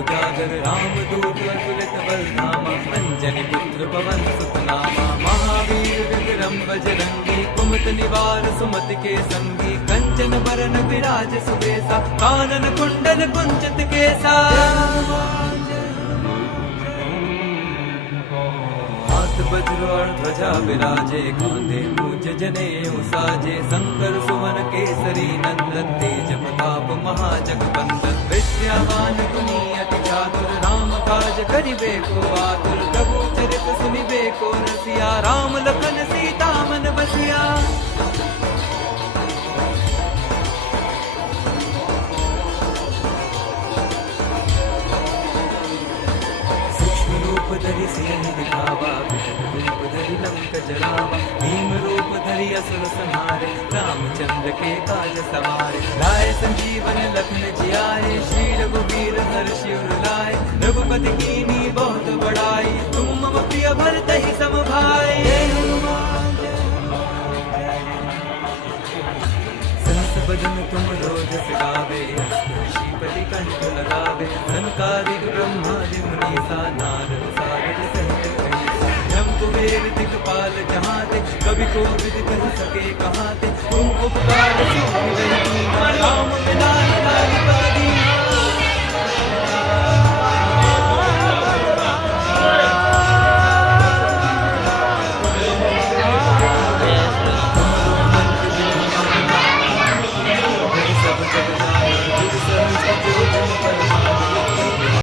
उजागर रामदूत अतुलित बलधामा अंजनी पुत्र पवन सुत नामा महावीर विक्रम बजरंगी कुमत निवार सुमति के संगी कंचन बरन विराज सुबेसा कानन कुंडल कुंचित केसा हाथ वज्र और ध्वजा विराजे कांधे मूज जनेऊ साजे शंकर सुवन केसरी नंदन तेज प्रताप महाजगवंदन विद्यावान गुणी अति चातुर राम काज करिबे को आतुर प्रभु चरित सुनिबे को रसिया राम लखन सीता मन बसिया धरि सिंह दिखावा रूप धरि लंक जलावा भीम रूप धरि असुर संहारे रामचंद्र के काज सवारे लाए संजीवन लखन जियाए श्री रघुवीर हर्षि उर लाए रघुपति कीन्ही बहुत बड़ाई तुम मम प्रिय भरतहि सम भाई सहस बदन तुम रोजस गावे श्रीपति कंठ लगावे संकारिक ब्रह्मादि मुनीसा नारद सारद सहित ब्रह्म कुबेर दिक्पाल जहाँ ते कवि को विद कह सके कहाँ ते तुम उपकार राम बिना लाल